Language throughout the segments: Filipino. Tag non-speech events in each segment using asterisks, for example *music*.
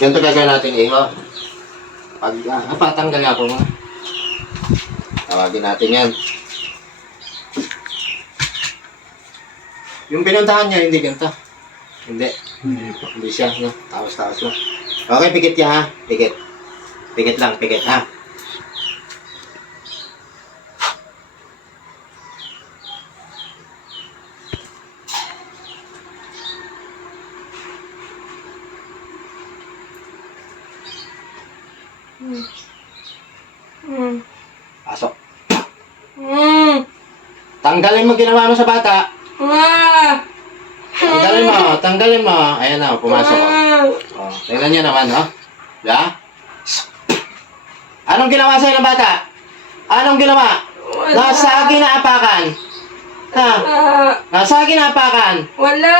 Ganito gagawin natin, Iho. Pag, ah, patanggal nga po mo. Tawagin natin yan. Yung pinuntahan niya, hindi ganito. Hindi. Hindi po. Hindi siya, no? Tawas-tawas lang. Okay, pikit niya, ha? Pikit. Pikit lang, pikit, ha? Mm. Pasok. Mm. Tanggalin mo ginawa mo sa bata. Ah. Tanggalin mo, tanggalin mo. Ayan na, pumasok. oh. Oh, tingnan niyo naman, oh. Ya? Anong ginawa sa'yo ng bata? Anong ginawa? Wala. Nasagi na apakan. Ha? Ah. Nasagi na apakan. Wala.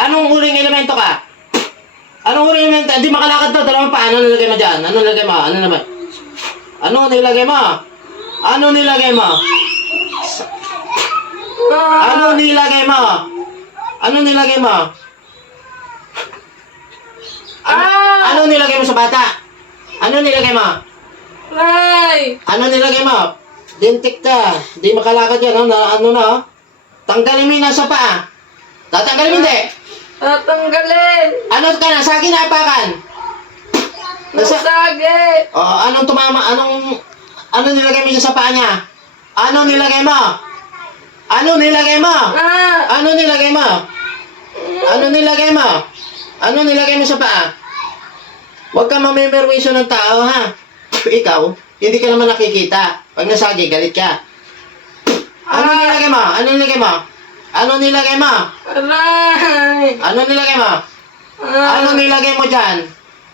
Anong uring elemento ka? Anong uring elemento? Hindi makalakad to. Dalawang pa. Ano nilagay mo dyan? Ano nilagay mo? Ano naman? Ano nilagay mo? Ano nilagay mo? Ano nilagay mo? Ano nilagay mo? Ano, Ah. ano nilagay mo sa bata? Ano nilagay mo? Ay. Ano nilagay mo? Dintik ka. Di makalakad yan. Ano? Ano na? oh? Tanggalin mo yung nasa paa. Tatanggalin mo hindi. Tatanggalin. Ano ka na? Sa akin apakan. Nasa... Nasagi. Oh, anong tumama? Anong... Ano nilagay mo dyan sa paa niya? Ano nilagay mo? Ano nilagay mo? Ah. Ano nilagay mo? Ano nilagay mo? Ano nilagay mo sa paa? Huwag ka mamimerwisyo ng tao, ha? Ikaw, hindi ka naman nakikita. Pag nasagi, galit ka. Ano Ah. nilagay mo? Ano nilagay mo? Ano nilagay mo? Aray. Ano nilagay mo? Ah. Ano nilagay mo dyan?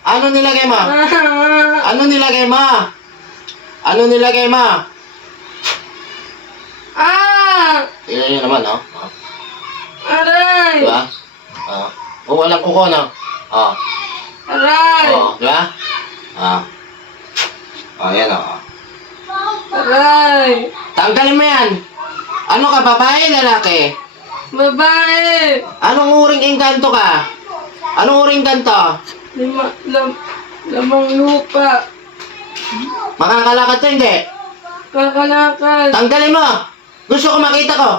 Ano nilagay mo? Ah. Ano nilagay mo? Ano nilagay mo? Ah. Tingnan nyo naman, oh. oh. Aray. Diba? Oh. Oh, walang kuko, no? Oh. Aray. Oh, diba? Ah. Oh, yan, oh. Aray. Tanggalin mo yan. Ano ka, babae, lalaki? Babae. Anong uring engkanto ka? Anong uring kanto? Lima, lam, lamang lupa. Makakalakad ka, hindi? Kakalakal. Tanggalin mo! Gusto ko makita ko!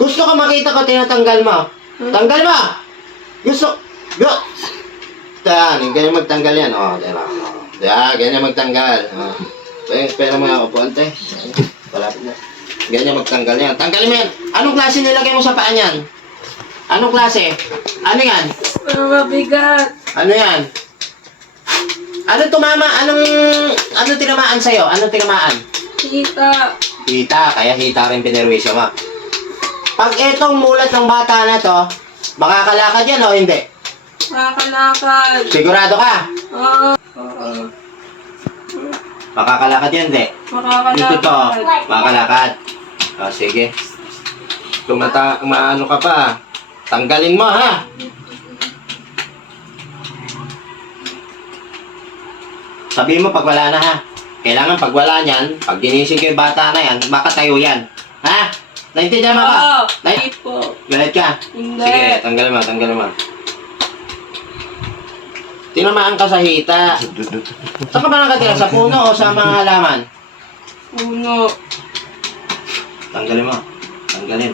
Gusto ko makita ko, tinatanggal mo. Tanggal mo! Gusto... Go! Yan, ganyan magtanggal yan. O, oh, diba? Yan, ganyan magtanggal. Oh. Pera, pera mo yung upuan, te. Yan, Malapit na. Ganyan magtanggal yan. Tanggalin mo yan. Anong klase nilagay mo sa paa niyan? Anong klase? Ano yan? Mabigat. Ano yan? Ano tumama? Anong... Ano tinamaan sa'yo? Ano tinamaan? Kita. Hita, kaya hita rin pinerwisyo mo. Pag etong mulat ng bata na to, makakalakad yan o hindi? Kakalakal. Sigurado ka? Oo. Oo. Makakalakad yan, hindi? Dito to, makakalakad. O, sige. Tumata, maano ka pa, tanggalin mo ha. Sabihin mo pag wala na ha. Kailangan pag wala niyan, pag ginising ko yung bata na yan, makatayo yan. Ha? Naintindihan mo ba? Oo. Hindi po. Galit ka? Hindi. Sige, tanggalin mo, tanggalin mo. Tinamaan ka sa hita. Saan ka ba nakatira? Sa puno o sa mga halaman? Uno. Tanggalin mo. Tanggalin.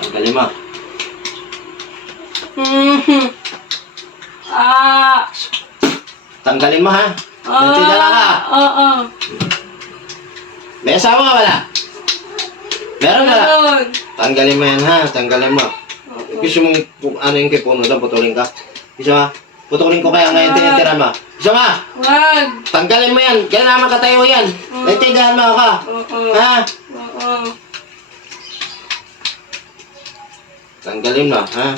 Tanggalin mo. Mhm. Ah. Tanggalin mo ha. Ah. Nagtidala ka. Oo. May asawa ka wala? Meron na. Meron. Tanggalin mo yan ha. Tanggalin mo. Gusto mong kung ano yung kay puno doon, putulin ka. Gusto mo? Putulin ko kaya ngayon tinitira mo. Gusto mo? Wag. Tanggalin mo yan. Kailangan makatayo yan. Naintindihan mo ako. Oo. Ha? Oo. Tanggalin mo, ha?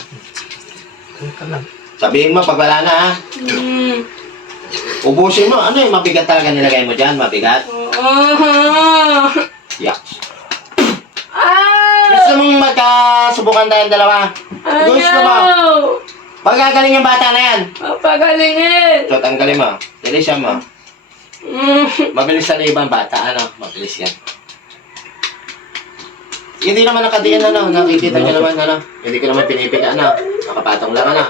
Lang. Sabihin mo pag wala na, ha? Mm. Ubusin mo. Ano yung mabigat talaga nilagay mo dyan? Mabigat? Oo. Yak. Ah. Gusto mong magkasubukan tayong dalawa? Gusto mo? Pagkagaling yung bata na yan. Papagalingin. So, tanggalin mo. Bilisan mo. Mm. Mabilis sa ibang bata, ano? Mabilis yan. Hindi naman nakadiyan, ano? Nakikita nyo naman, ano? Hindi ko naman pinipika, ano? Nakapatong lang, ano?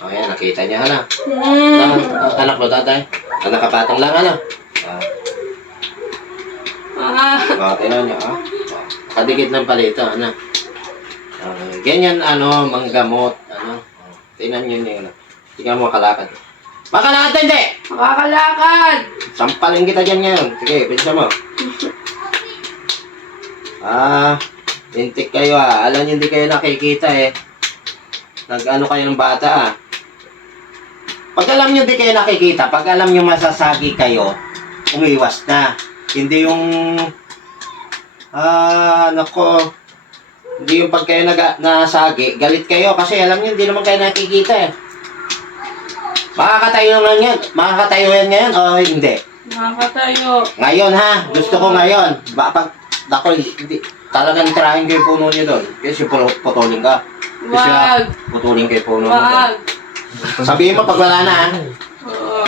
O yan, nakita niya, ano? Mm. Ah, anak mo, tatay? Ah, nakapatong lang, ano? Ah, Ah. oh, tingnan niyo, ah. Oh, Kadikit ng palito, ano? Ah, ganyan, ano, manggamot, ano? Oh, tingnan niyo niyo, ano? Tingnan mo, kalakad. Makalakad ka, hindi! Makakalakad. Sampalin kita dyan ngayon. Sige, pinsa mo. Ah, lintik kayo ah. Alam niyo hindi kayo nakikita eh. Nag-ano kayo ng bata ah. Pag alam niyo hindi kayo nakikita, pag alam niyo masasagi kayo, umiwas na. Hindi yung ah, nako. Hindi yung pag kayo nag nasagi, galit kayo kasi alam niyo hindi naman kayo nakikita eh. Makakatayo lang yan. Makakatayo yan ngayon o hindi? Nakakatayo. Ngayon ha, gusto ko ngayon. Ba, pag, ako, hindi, hindi, talagang tirahin ko yung puno niyo doon. Kasi putulin ka. Kasi Wag. putulin ko yung puno niyo doon. Wag. Sabihin mo pag wala na ha. Oo.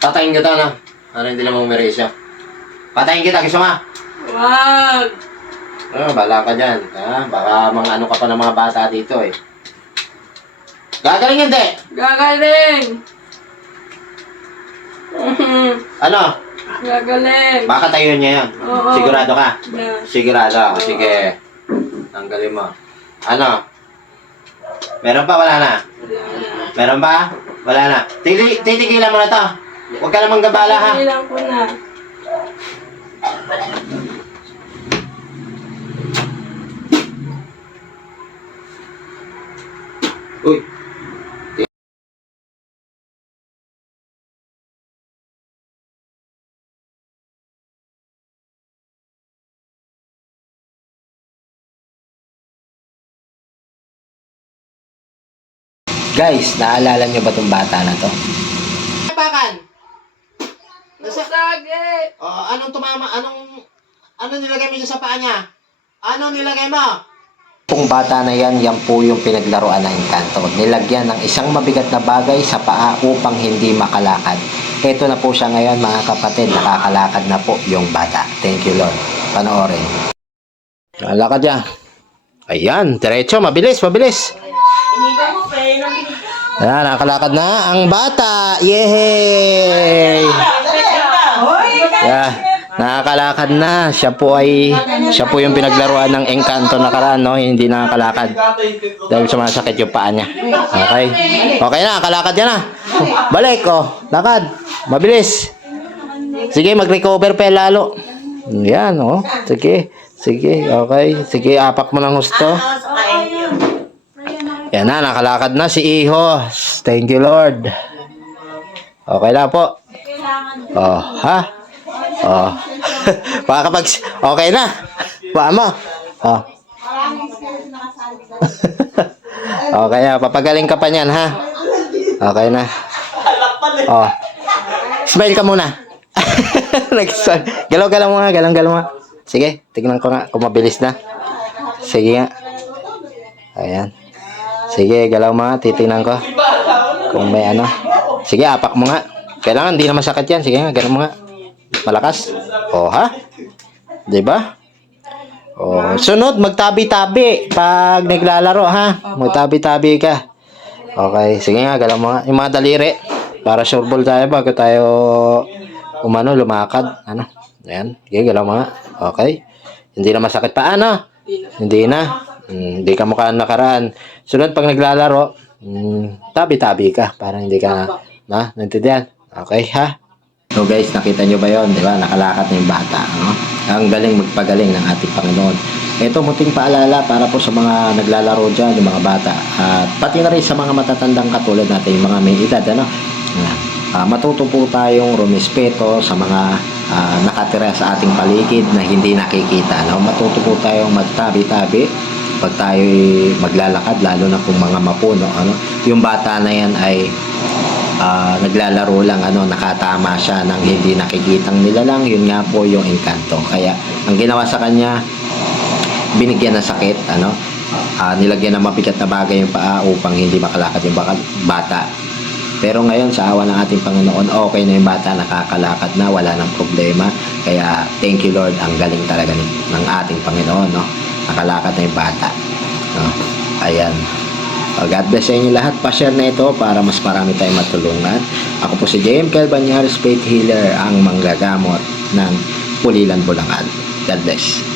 Patayin kita na. Ano hindi naman umiresya. Patayin kita, gusto? Wag. Ah, bala ka dyan. Ha? Baka mga ano ka pa ng mga bata dito eh. Gagaling hindi. Gagaling. Ano? Gagaling. Baka tayo niya yan. Oo. Sigurado ka? Na. Sigurado. Sige. Tanggalin mo. Ano? Meron pa? Wala na? Meron pa? Wala na. Titi titigilan mo na to. Huwag ka namang gabala ha. Bilang ko na. Uy. Guys, naalala nyo ba itong bata na to? Pakan! Nasa, Sagi. Oh, anong tumama? Anong ano nilagay mo dyan sa paa niya? Ano nilagay mo? Pong bata na yan, yan po yung pinaglaruan ng engkanto. Nilagyan ng isang mabigat na bagay sa paa upang hindi makalakad. Ito na po siya ngayon mga kapatid, nakakalakad na po yung bata. Thank you Lord. Panoorin. Lakad niya. Ayan, diretso, mabilis, mabilis. Ayan, nakakalakad na ang bata. Yay! Yeah, nakakalakad na. Siya po ay siya po yung pinaglaruan ng engkanto nakaraan, no? Hindi nakakalakad. Dahil sumasakit yung paa niya. Okay. Okay na, kalakad niya na. Balik, oh. Lakad. Mabilis. Sige, mag-recover pa lalo. Yan, oh. Sige. Sige, okay. Sige, apak mo ng gusto. Yan na, nakalakad na si Iho. Thank you, Lord. Okay na po. Oh, ha? Oh. *laughs* Baka kapag... Okay na. Paa mo. Oh. *laughs* okay na. Papagaling ka pa niyan, ha? Okay na. Oh. Smile ka muna. *laughs* Nag-smile. Galaw-galaw mo nga. Galaw-galaw nga. Sige. Tignan ko nga kung mabilis na. Sige nga. Ayan. Sige, galaw mo nga. Ko. Kung may ano. Sige, apak mo nga. Kailangan, hindi na masakit yan. Sige nga, ganun mo nga. Malakas. O, ha? 'Di ba? O, sunod, magtabi-tabi. Pag naglalaro, ha? Magtabi-tabi ka. Okay, sige nga, galaw mo nga. Yung mga daliri. Para sure ball tayo bago tayo umano, lumakad. Ano? Ayan. Sige, galaw mo nga. Okay. Hindi na masakit pa, ano? Hindi na. Hmm, hindi ka mukha nakaraan. Sunod, pag naglalaro, hmm, tabi-tabi ka. Para hindi ka, na, naintindihan? Okay, ha? So guys, nakita nyo ba yon, Di ba? Nakalakad na yung bata. No? Ang galing magpagaling ng ating Panginoon. Ito, muting paalala para po sa mga naglalaro dyan, yung mga bata. At pati na rin sa mga matatandang katulad natin, yung mga may edad. Ano? Ah, matuto po tayong rumispeto sa mga ah, nakatira sa ating paligid na hindi nakikita. No? Matuto po tayong magtabi-tabi pag tayo maglalakad, lalo na kung mga mapuno. Ano? Yung bata na yan ay ah, naglalaro lang ano? Nakatama siya ng hindi nakikitang nilalang yun nga po yung engkanto. Kaya ang ginawa sa kanya binigyan ng sakit ano? Ah, nilagyan ng mabigat na bagay yung paa upang hindi makalakad yung bata. Pero ngayon sa awa ng ating Panginoon okay na yung bata nakakalakad na wala nang problema. Kaya thank you Lord. Ang galing talaga ni- ng ating Panginoon no nakalakad na yung bata no ayan O, God bless sa inyo lahat. Pa-share na ito para mas marami tayong matulungan. Ako po si JM Kel Banyares, Faith Healer, ang manggagamot ng Pulilan, Bulacan. God bless.